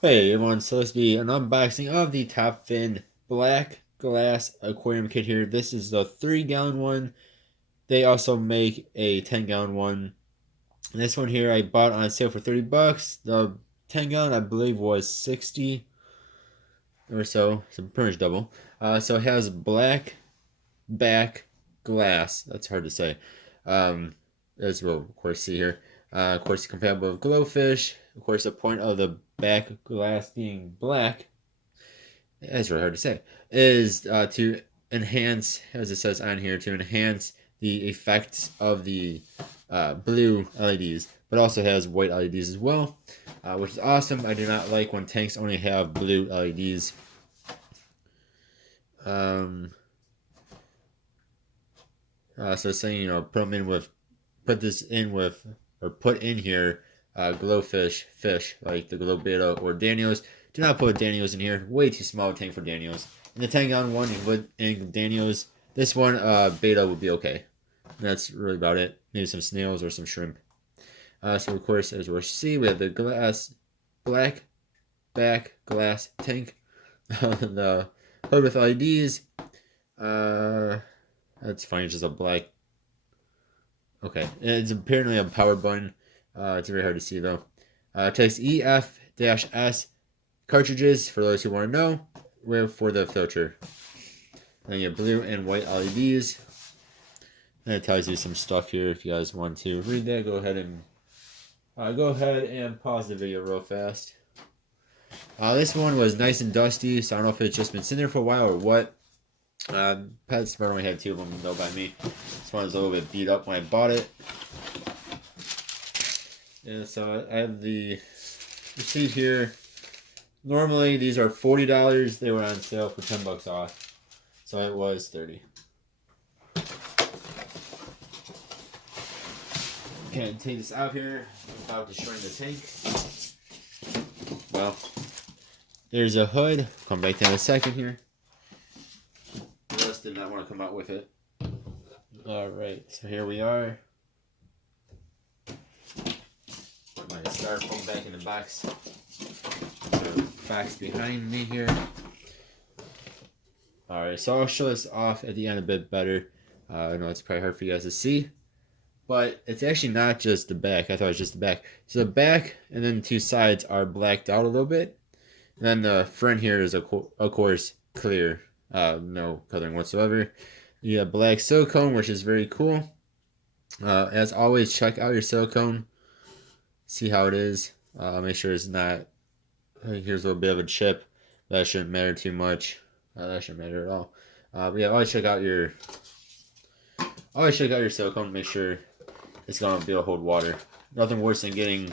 Hey everyone, so this will be an unboxing of the Top Fin Black Glass Aquarium Kit here. This is the 3-gallon one. They also make a 10-gallon one. And this one here I bought on sale for 30 bucks. The 10-gallon I believe was 60 or so pretty much double. So it has black back glass. That's hard to say. As we'll of course see here. Of course, compatible with glowfish. Of course, the point of the back glass being black, that's really hard to say, is to enhance, as it says on here, to enhance the effects of the blue LEDs, but also has white LEDs as well, which is awesome. I do not like when tanks only have blue LEDs. Um, so saying, put this in with, or put in here, glowfish fish like the glow beta or Daniels. Do not put Daniels in here. Way too small a tank for Daniels. In the 10-gallon one with in Daniels, this one beta would be okay. That's really about it. Maybe some snails or some shrimp. So of course, as we'll see, we have the black back glass tank, the hood with LEDs. That's fine. It's just a black. Okay, it's apparently a power button. It's very hard to see though. It takes EF-S cartridges for those who want to know. Where for the filter. Then you have blue and white LEDs. And it tells you some stuff here. If you guys want to read that, go ahead and pause the video real fast. This one was nice and dusty, so I don't know if it's just been sitting there for a while or what. PetSmart only had 2 of them though by me. This one was a little bit beat up when I bought it. And so I have the receipt here. Normally these are $40. They were on sale for 10 bucks off. So it was 30. Okay, take this out here without destroying the tank. Well, there's a hood. Come back down in a second here. The rest did not want to come out with it. Alright, so here we are. Put my styrofoam back in the box. The box behind me here. Alright, so I'll show this off at the end a bit better. I know it's probably hard for you guys to see. But it's actually not just the back. I thought it was just the back. So the back and then the 2 sides are blacked out a little bit. And then the front here is, of course, clear. No coloring whatsoever. You have black silicone, which is very cool. As always, check out your silicone. See how it is. Make sure it's not... Here's a little bit of a chip. That shouldn't matter too much. That shouldn't matter at all. But yeah, always check out your silicone. Make sure it's gonna be able to hold water. Nothing worse than getting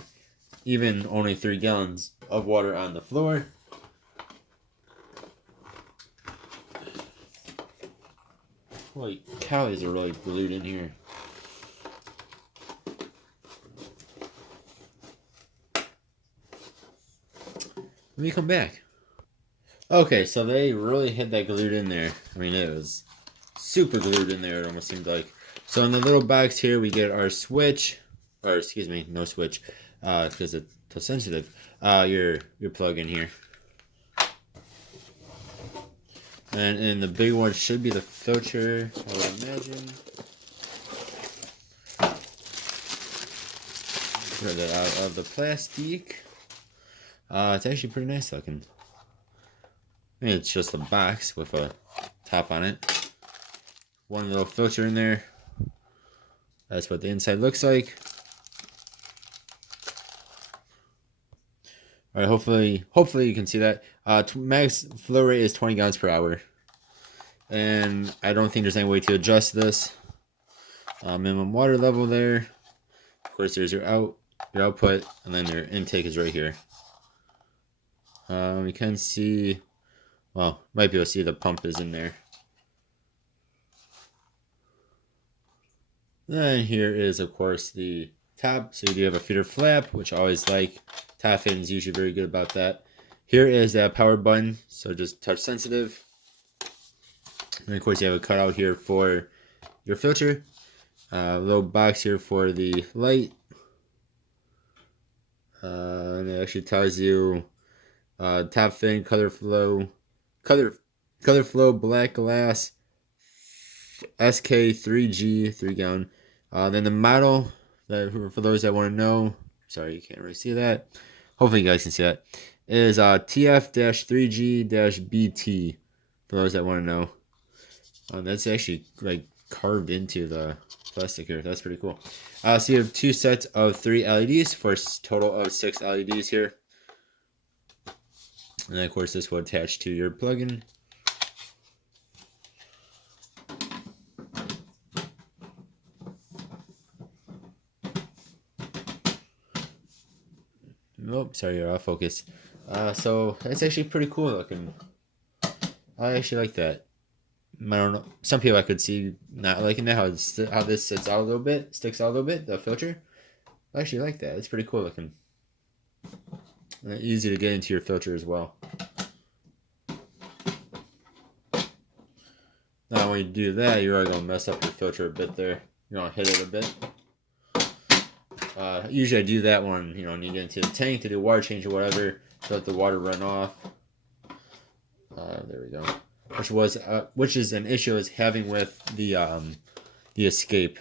even only 3 gallons of water on the floor. Holy cow, these are really glued in here. Let me come back. Okay, so they really had that glued in there. I mean, it was super glued in there, it almost seemed like. So in the little box here, we get our switch, or excuse me, no switch, because it's too sensitive. Your plug in here. And in the big one should be the filter, I would imagine. Get that out of the plastic. It's actually pretty nice looking. I mean, it's just a box with a top on it. One little filter in there. That's what the inside looks like. All right, hopefully you can see that. Max flow rate is 20 gallons per hour. And I don't think there's any way to adjust this. Minimum water level there. Of course, there's your output, and then your intake is right here. You can see, well, might be able to see the pump is in there. Then here is, of course, the top. So you do have a feeder flap, which I always like. Top Fin is usually very good about that. Here is that power button, so just touch sensitive. And of course, you have a cutout here for your filter. A little box here for the light. And it actually tells you Top fin, color flow black glass, SK3G 3 gallon. Then the model, for those that want to know, sorry you can't really see that. Hopefully you guys can see that. Is TF-3G-BT. For those that want to know, that's actually like carved into the plastic here. That's pretty cool. So you have 2 sets of 3 LEDs for a total of 6 LEDs here. And then of course this will attach to your plug-in. Oh, sorry, you're off focus. So that's actually pretty cool looking. I actually like that. I don't know. Some people I could see not liking that, how this sticks out a little bit, the filter. I actually like that. It's pretty cool looking. And easy to get into your filter as well. Now when you do that, you're already going to mess up your filter a bit there. You're going to hit it a bit. Usually I do that when you get into the tank to do water change or whatever, to let the water run off. There we go. Which is an issue I was having with the escape.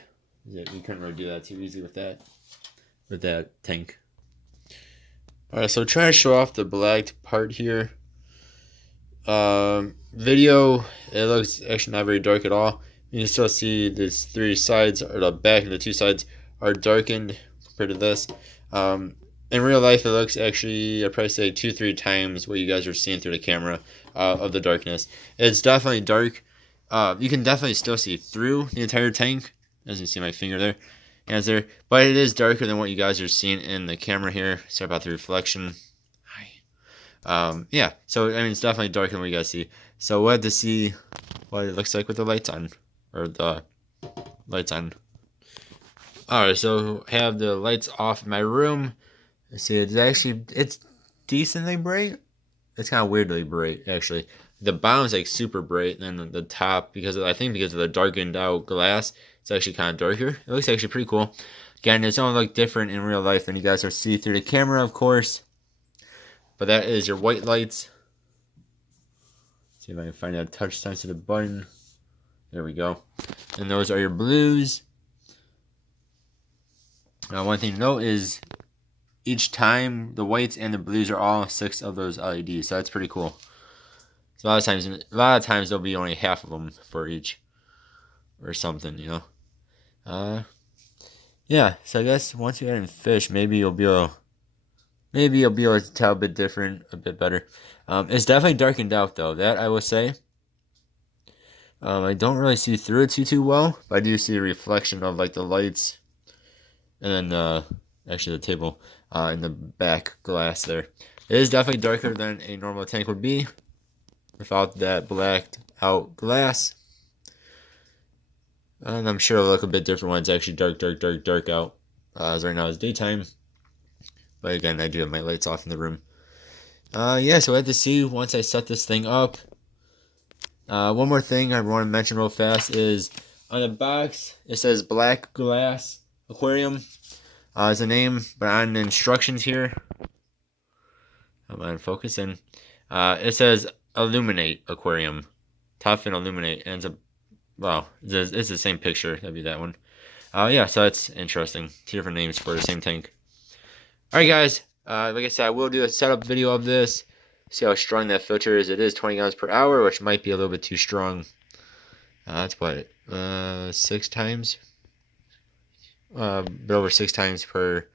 You couldn't really do that too easy with that tank. All right, so trying to show off the blacked part here. Video, it looks actually not very dark at all. You can still see these 3 sides, or the back and the 2 sides are darkened compared to this. In real life, it looks actually, I'd probably say 2-3 times what you guys are seeing through the camera of the darkness. It's definitely dark. You can definitely still see through the entire tank, as you see my finger there. But it is darker than what you guys are seeing in the camera here. Sorry about the reflection. Yeah, so I mean it's definitely darker than what you guys see. So we'll have to see what it looks like with the lights on, or the lights on. Alright, so have the lights off in my room. See, it's decently bright. It's kind of weirdly bright actually. The bottom's like super bright, and then the top, because of the darkened out glass, it's actually kind of darker. It looks actually pretty cool. Again, it's gonna look different in real life than you guys are see through the camera, of course. But that is your white lights. See if I can find that touch sensitive button. There we go. And those are your blues. Now, one thing to note is each time the whites and the blues are all 6 of those LEDs, so that's pretty cool. So a lot of times there'll be only half of them for each, or something, Yeah. So I guess once you add in fish, maybe you'll be able to tell a bit different, a bit better. It's definitely darkened out though. That I will say. I don't really see through it too well, but I do see a reflection of like the lights, and then actually the table in the back glass there. It is definitely darker than a normal tank would be without that blacked out glass. And I'm sure it'll look a bit different when it's actually dark out. As right now it's daytime. But again, I do have my lights off in the room. Yeah, so I have to see once I set this thing up. One more thing I want to mention real fast is on the box, it says Black Glass Aquarium as a name, but on the instructions here, I'm on focusing. It says Illuminate Aquarium. Top fin Illuminate. And it's the same picture. That'd be that one. Yeah, so that's interesting. 2 different names for the same tank. Alright guys, like I said, I will do a setup video of this. See how strong that filter is. It is 20 gallons per hour, which might be a little bit too strong. That's what, 6 times? A bit over 6 times per,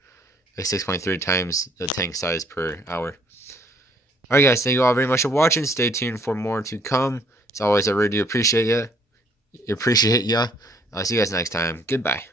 like 6.3 times the tank size per hour. Alright guys, thank you all very much for watching. Stay tuned for more to come. As always, I really do appreciate ya. See you guys next time. Goodbye.